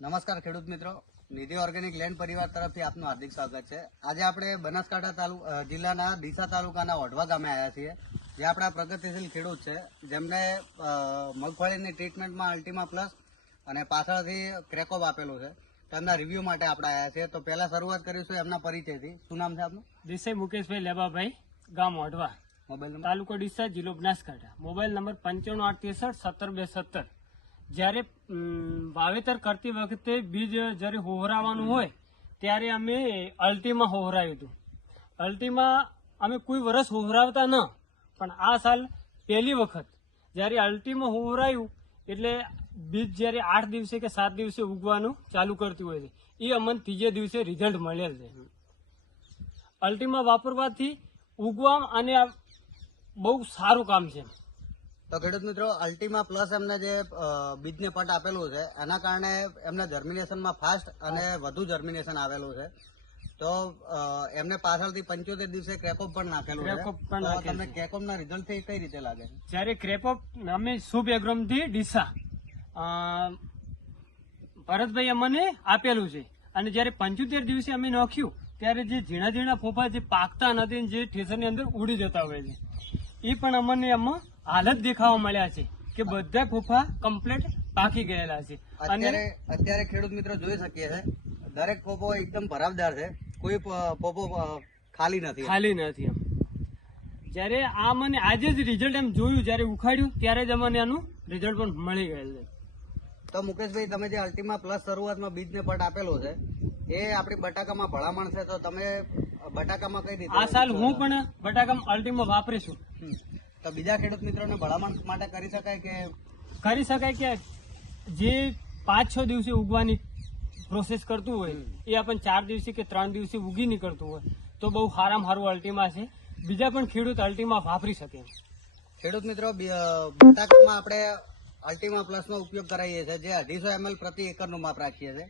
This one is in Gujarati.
નમસ્કાર ખેડૂત મિત્રો. નિધિ ઓર્ગેનિક લેન્ડ પરિવાર તરફથી આપનું હાર્દિક સ્વાગત છે. આજે આપણે બનાસકાંઠા તાલુ જિલ્લાના ડીસા તાલુકાના ઓઢવા ગામે આવ્યા છીએ જે આપણા પ્રગતિશીલ ખેડૂત છે. જેમને મગફળીની ટ્રીટમેન્ટમાં અલ્ટિમા પ્લસ અને પાછળથી ક્રેકોપ આપેલું છે. તેમના રિવ્યુ માટે આપણે આવ્યા છીએ. તો પહેલા શરૂઆત કરીશું એમના પરિચયથી. શું નામ છે આપનું? દેસાઈ મુકેશભાઈ લેબાભાઈ ગામ ઓઢવા. મોબાઈલ તાલુકો ડીસા જિલ્લો બનાસકાંઠા. મોબાઈલ નંબર પંચાણું આઠ ત્રેસઠ સત્તર બે સત્તર જ્યારે વાવેતર કરતી વખતે બીજ જ્યારે હોહરાવાનું હોય, ત્યારે અમે અલ્ટીમાં હોહરાયું હતું. અલ્ટીમાં અમે કોઈ વરસ હોહરાવતા ન, પણ આ સાલ પહેલી વખત. જ્યારે અલ્ટીમાં હોહરાયું, એટલે બીજ જ્યારે આઠ દિવસે કે સાત દિવસે ઉગવાનું ચાલુ કરતી હોય છે. એ અમને ત્રીજે દિવસે રિઝલ્ટ મળેલ છે. અલ્ટીમાં વાપરવાથી ઉગવા અને બહુ સારું કામ છે. તો ખેડૂત મિત્રો અલ્ટીમાં પ્લસ એમને જે બીજને પટ આપેલું છે એના કારણે એમને જર્મિનેશનમાં ફાસ્ટ અને વધુ જર્મિનેશન આવેલું છે. તો એમને પાછળથી પંચોતેર દિવસે ક્રેકોપ પણ નાખેલું ક્રેકોપ પણ તમને નાખેલ ના રિઝલ્ટથી કઈ રીતે લાગે જ્યારે ક્રેપોપ અમે શુભ એગ્રોમથી ડીસા અ, ભરતભાઈ અમને આપેલું છે. અને જ્યારે પંચોતેર દિવસે અમે નાખ્યું ત્યારે જે ઝીણા ઝીણા ફોફા જે પાકતા નથી જે ઠેસરની અંદર ઉડી જતા હોય છે એ પણ અમને આમાં હાલત દેખાવા મળ્યા છે કે બધા ફોફા કમ્પ્લીટ પાકી ગયેલા છે. અને અત્યારે અત્યારે ખેડૂત મિત્રો જોઈ શકીએ છે દરેક પોપો એકદમ ભરાવદાર છે કોઈ પોપો ખાલી નથી. ખાલી નથી એમ. જ્યારે આ મને આજે જ રિઝલ્ટ એમ જોયું જ્યારે ઉખાડ્યું ત્યારે જ અમને આનું રિઝલ્ટ પણ મળી ગયેલ છે. તો મુકેશભાઈ તમે જે અલ્ટિમા પ્લસ શરૂઆતમાં બીજને પટ આપેલો છે એ આપણી બટાકામાં ભલામણ છે તો તમે બટાકામાં કઈ દીધું આ સાલ હું પણ બટાકામાં અલ્ટીમાં વાપરીશું. તો બીજા ખેડૂત મિત્રોને ભલામણ માટે કરી શકાય કે કરી શકાય કે જે પાંચ છ દિવસે ઉગવાની પ્રોસેસ કરતું હોય એ આપણને ચાર દિવસે કે ત્રણ દિવસે ઉગી નીકળતું હોય તો બહુ સારામાં સારું અલ્ટીમાં છે. બીજા પણ ખેડૂત અલ્ટીમાં વાપરી શકે. ખેડૂત મિત્રો બટાકામાં આપણે અલ્ટીમા પ્લસનો ઉપયોગ કરાવીએ છીએ જે અઢીસો એમએલ પ્રતિ એકરનું માપ રાખીએ છીએ.